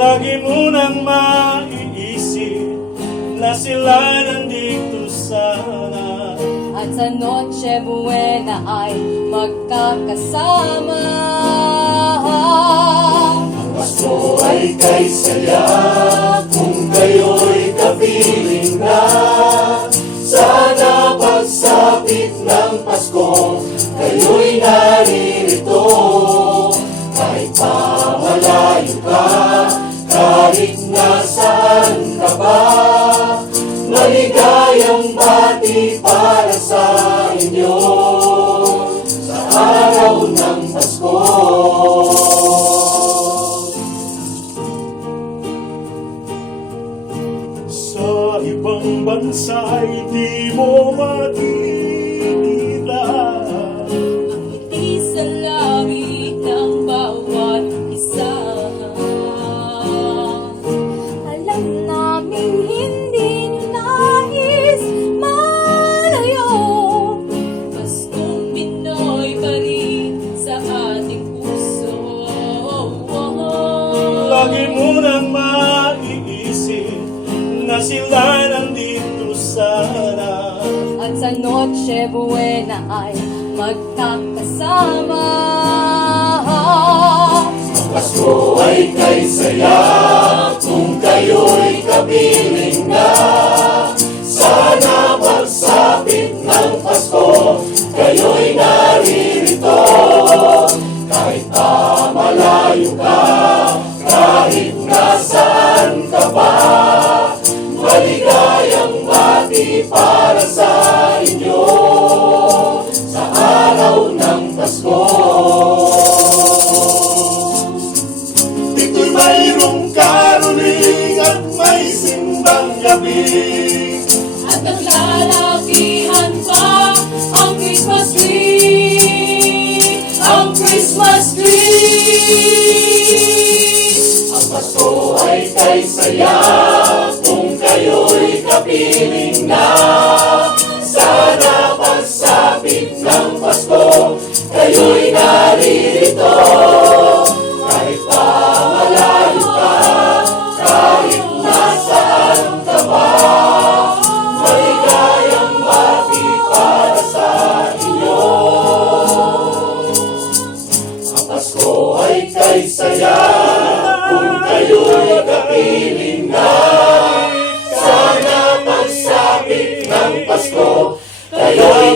Lagi mo nang maiisip na sila nandito sana, at sa Noche Buena ay magkakasama. Ang Pasko ay kay saya kung kayo'y kapiling na. Sana pagsapit ng Pasko, kayo'y naririto. Kahit pa malayo ka, kahit nasaan ka pa, maligayang bati para sa inyo sa araw ng Pasko. sa ibang bansa'y di mo makikita Ngiti sa labi ng bawat isa. Alam namin hindi nais malayo, Paskong Pinoy pa rin sa ating puso. Lagi mo nang maiisip na sila nandito sana, At sa Noche Buena ay magkakasama. Ang Pasko ay kay saya kung kayo'y kapiling na. Sana pagsapit ng Pasko, kayo'y naririto. Kahit pa malayo ka, kahit nasaan ka pa, maligayang bati para sa inyo sa araw ng Pasko. Dito'y mayroong caroling at may simbang gabi. At naglalakihan pa ang Christmas tree, ang Christmas tree. Ang Pasko ay kay saya kung kayo'y kapiling na. Sana pagsapit ng Pasko, kayo'y naririto. Kahit pa malayo ka, kahit nasaan ka pa, maligayang bati para sa inyo. Ang Pasko ay kay saya kung kayo'y kapiling na. Sana pagsapit ng Pasko, kayo'y